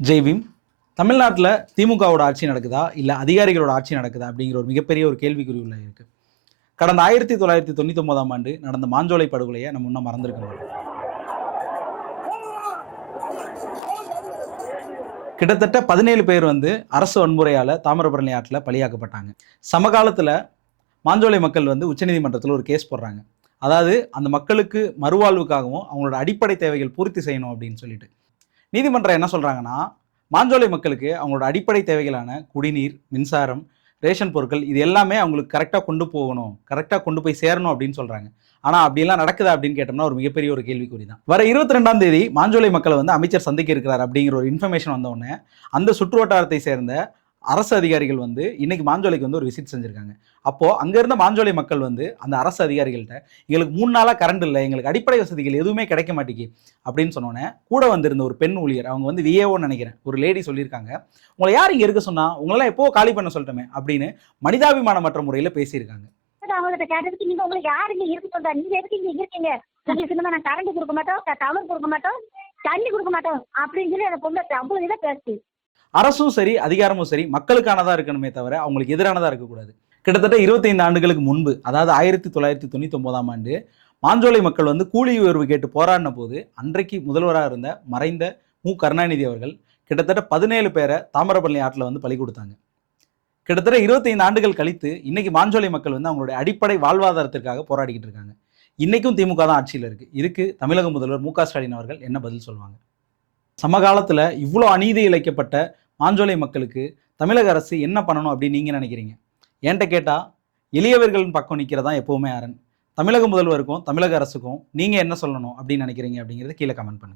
ஜெய்பீம். தமிழ்நாட்டில் திமுகவோட ஆட்சி நடக்குதா இல்லை அதிகாரிகளோட ஆட்சி நடக்குதா அப்படிங்கிற ஒரு மிகப்பெரிய ஒரு கேள்விக்குறி உள்ள இருக்கு. கடந்த 1999ஆம் ஆண்டு நடந்த மாஞ்சோலை படுகொலையை நம்ம இன்னும் மறந்துருக்க மாட்டோம். கிட்டத்தட்ட 17 பேர் அரசு வன்முறையால் தாமிரபரணி ஆற்றில் பலியாக்கப்பட்டாங்க. சமகாலத்தில் மாஞ்சோலை மக்கள் உச்சநீதிமன்றத்தில் ஒரு கேஸ் போடுறாங்க. அதாவது அந்த மக்களுக்கு மறுவாழ்வுக்காகவும் அவங்களோட அடிப்படை தேவைகள் பூர்த்தி செய்யணும் அப்படின்னு சொல்லிட்டு நீதிமன்றம் என்ன சொல்கிறாங்கன்னா, மாஞ்சோலை மக்களுக்கு அவங்களோட அடிப்படை தேவைகளான குடிநீர், மின்சாரம், ரேஷன் பொருட்கள் இது எல்லாமே அவங்களுக்கு கரெக்டாக கொண்டு போகணும், கரெக்டாக கொண்டு போய் சேரணும் அப்படின்னு சொல்கிறாங்க. ஆனால் அப்படியெல்லாம் நடக்குதா அப்படின்னு கேட்டோம்னா ஒரு மிகப்பெரிய ஒரு கேள்விக்குறி தான். வர 22ஆம் தேதி மாஞ்சோலை மக்களை அமைச்சர் சந்திக்க இருக்கிறார் அப்படிங்கிற ஒரு இன்ஃபர்மேஷன் வந்தவுடனே அந்த சுற்று வட்டாரத்தை சேர்ந்த அரசு அதிகாரிகள் இன்னைக்கு மாஞ்சோலைக்கு ஒரு விசிட் செஞ்சிருக்காங்க. அப்போ அங்க இருந்த மாஞ்சோலை மக்கள் அந்த அரசு அதிகாரிகள்கிட்ட எங்களுக்கு 3 நாளா கரண்ட் இல்லை, எங்களுக்கு அடிப்படை வசதிகள் எதுவுமே கிடைக்க மாட்டேங்கி அப்படின்னு சொன்னோன்னே கூட வந்திருந்த ஒரு பெண் ஊழியர், அவங்க விஏஓன்னு நினைக்கிறேன், ஒரு லேடி சொல்லியிருக்காங்க, உங்களை யார் இங்க இருக்க சொன்னா, உங்களெல்லாம் எப்போ காலி பண்ண சொல்லட்டுமே அப்படின்னு மனிதாபிமானமற்ற முறையில பேசியிருக்காங்க. அவங்ககிட்ட கேட்டதுக்கு நீங்க உங்களுக்கு யாரு இங்க இருக்கு சொல்றா, நீங்க எதுக்கு இங்க இருக்கீங்க, உங்களுக்கு நான் கரண்ட் கொடுக்க மாட்டோம், டவர் கொடுக்க மாட்டோம், தண்ணி கொடுக்க மாட்டோம் அப்படின்னு சொல்லி அந்த பொண்ணு அவ்வளவு இதை பேசி. அரசும் சரி அதிகாரமும் சரி மக்களுக்கானதா இருக்கணுமே தவிர அவங்களுக்கு எதிரானதா இருக்கக்கூடாது. கிட்டத்தட்ட 25 ஆண்டுகளுக்கு முன்பு, அதாவது 1999ஆம் ஆண்டு மாஞ்சோலை மக்கள் கூலி உயர்வு கேட்டு போராடின போது அன்றைக்கு முதல்வராக இருந்த மறைந்த மு கருணாநிதி அவர்கள் கிட்டத்தட்ட 17 பேரை தாமிரபரணி ஆற்றில் பலி கொடுத்தாங்க. கிட்டத்தட்ட 25 ஆண்டுகள் கழித்து இன்னைக்கு மாஞ்சோலை மக்கள் அவங்களுடைய அடிப்படை வாழ்வாதாரத்திற்காக போராடிக்கிட்டு இருக்காங்க. இன்னைக்கும் திமுக தான் ஆட்சியில் இருக்கு. இதுக்கு தமிழக முதல்வர் மு க ஸ்டாலின் அவர்கள் என்ன பதில் சொல்லுவாங்க? சமகாலத்தில் இவ்வளோ அநீதி இழைக்கப்பட்ட மாஞ்சோலை மக்களுக்கு தமிழக அரசு என்ன பண்ணணும் அப்படின்னு நீங்கள் நினைக்கிறீங்க? என்கிட்ட கேட்டால் எளியவர்களின் பக்கம் நிற்கிறதா எப்போவுமே அரண். தமிழக முதல்வருக்கும் தமிழக அரசுக்கும் நீங்கள் என்ன சொல்லணும் அப்படின்னு நினைக்கிறீங்க அப்படிங்கிறத கீழே கமெண்ட் பண்ணுங்கள்.